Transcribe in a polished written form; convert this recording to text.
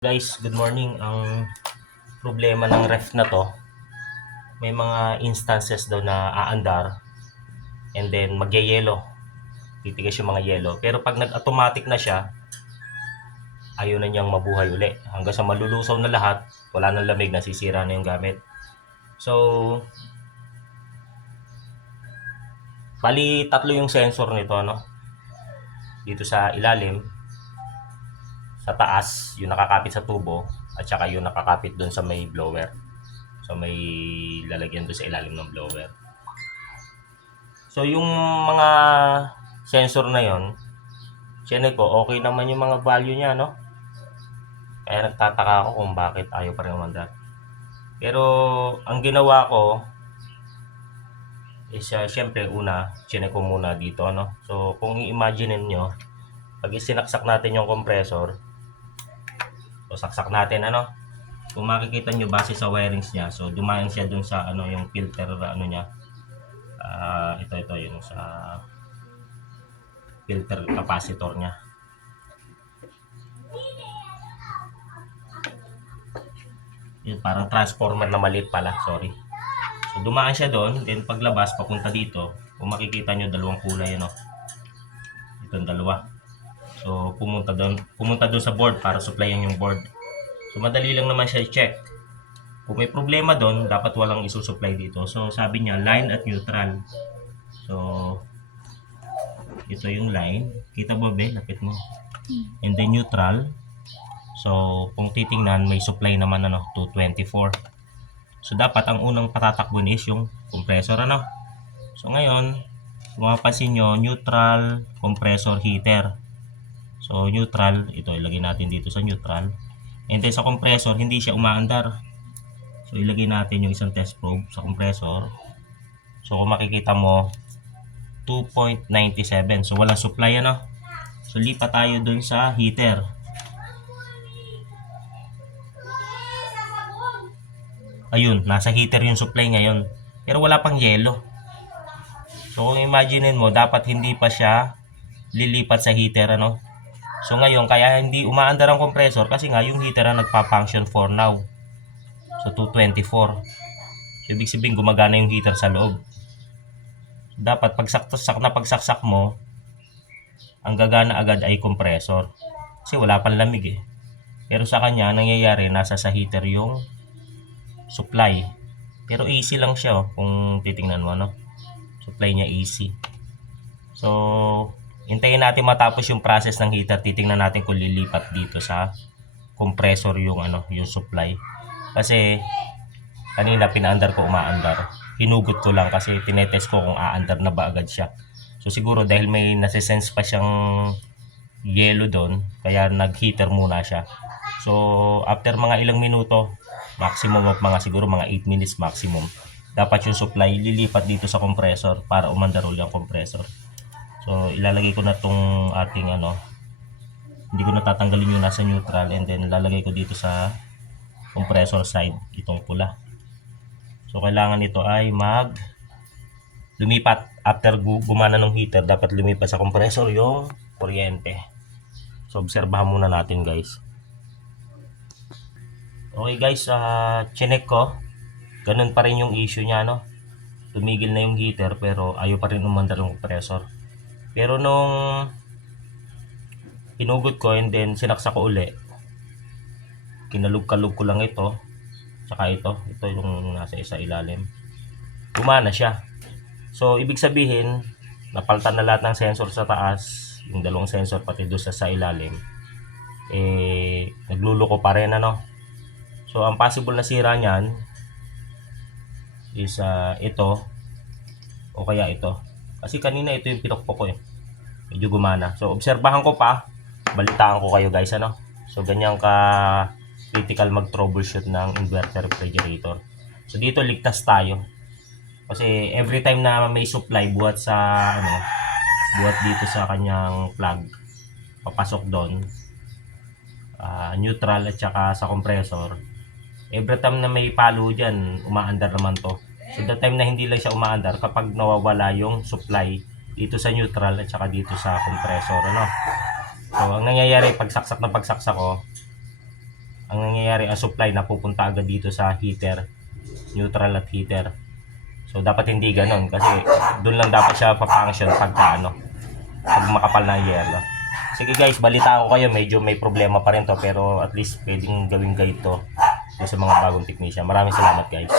Guys, good morning. Ang problema ng ref na to, may mga instances daw na aandar and then magye-yelo. Titigas yung mga yelo. Pero pag nag-automatic na siya, ayaw na niyang mabuhay uli. Hanggang sa malulusaw na lahat, wala nang lamig, nasisira na yung gamit. So, bali tatlo yung sensor nito, no? Dito sa ilalim, sa taas, yung nakakapit sa tubo, at saka yung nakakapit doon sa may blower. So, may lalagyan doon sa ilalim ng blower. So yung mga sensor na yon, chinek ko, okay naman yung mga value niya, no? Kaya nagtataka ako kung bakit ayaw pa rin umandar. Pero ang ginawa ko is syempre una, chinek ko muna dito, no? So kung i-imagine niyo, pag isinaksak natin yung compressor, so saksak natin, ano? Kung makikita nyo base sa wirings niya, so dumaan siya dun sa ano yung filter ano niya. Ito yung sa filter capacitor niya. Yun, parang transformer na maliit pala, sorry. So dumaan siya doon, then paglabas papunta dito, kung makikita nyo dalawang kulay, ano, itong dalawa. So pumunta doon sa board para supplyan yung board. So madali lang naman siya i-check. Kung may problema doon, dapat walang isusupply dito. So sabi niya line at neutral. So ito yung line, kita mo ba, lapit mo. And then neutral. So kung titingnan, may supply naman, ano, 224. So dapat ang unang patatakbo is yung compressor, ano. So ngayon, kung mapapansin nyo, neutral, compressor, heater. So neutral, ito ilagay natin dito sa neutral. And then sa compressor, hindi siya umaandar. So ilagay natin yung isang test probe sa compressor. So kung makikita mo, 2.97. So walang supply, ano. So lipat tayo dun sa heater. Ayun, nasa heater yung supply ngayon. Pero wala pang yelo. So kung imaginein mo, dapat hindi pa siya lilipat sa heater, ano. So ngayon, kaya hindi umaandar ang compressor kasi nga yung heater ang nagpa-function for now. So 224. So ibig sabihin gumagana yung heater sa loob. Dapat pagsaksak mo, ang gagana agad ay compressor. Kasi wala pang lamig eh. Pero sa kanya, nangyayari nasa sa heater yung supply. Pero AC lang siya, kung titingnan mo, no? Supply niya AC. So hintayin natin matapos yung process ng heater, titingnan natin kung lilipat dito sa compressor yung ano, yung supply. Kasi kanina pinaandar ko, umaandar. Hinugot ko lang kasi tinetest ko kung aandar na ba agad siya. So siguro dahil may nasisense pa siyang yellow doon, kaya nag-heater muna siya. So after mga ilang minuto, maximum of mga siguro mga 8 minutes maximum, dapat yung supply lilipat dito sa compressor para umandar ulit ang compressor. So ilalagay ko na tong ating ano, hindi ko natatanggalin yung nasa neutral, and then lalagay ko dito sa compressor side itong pula. So kailangan ito ay lumipat after gumana ng heater, dapat lumipat sa compressor yung kuryente. So obserbahan muna natin, guys. Okay guys, chinek ko, ganun pa rin yung issue niya, no. Tumigil na yung heater pero ayaw pa rin umandar yung compressor. Pero nung pinugot ko and then sinaksak ko uli, kinalug-kalug ko lang ito, saka ito yung nasa isa ilalim, gumana siya. So ibig sabihin, napalitan na lahat ng sensor sa taas, yung dalawang sensor pati doon sa ilalim, nagluluko pa rin, ano. So ang possible na sira niyan is ito o kaya ito. Kasi kanina ito yung pinokpok ko eh, medyo gumana. So obserbahan ko pa, balitaan ko kayo, guys, ano. So ganyan ka critical mag-troubleshoot ng inverter refrigerator. So dito ligtas tayo. Kasi every time na may supply buhat sa ano, buhat dito sa kanyang plug, papasok doon, neutral at saka sa compressor, every time na may palo diyan, umaandar naman to. So the time na hindi lang siya umaandar, kapag nawawala yung supply dito sa neutral at saka dito sa compressor, ano. So ang nangyayari, pagsaksak ko, ang nangyayari ang supply napupunta agad dito sa heater, neutral at heater. So dapat hindi ganoon kasi doon lang dapat siya pa-function pagka pag makapal na ang yelo. Sige guys, balita ko kayo, medyo may problema pa rin to pero at least pwedeng gawing guide to sa mga bagong technician. Maraming salamat guys.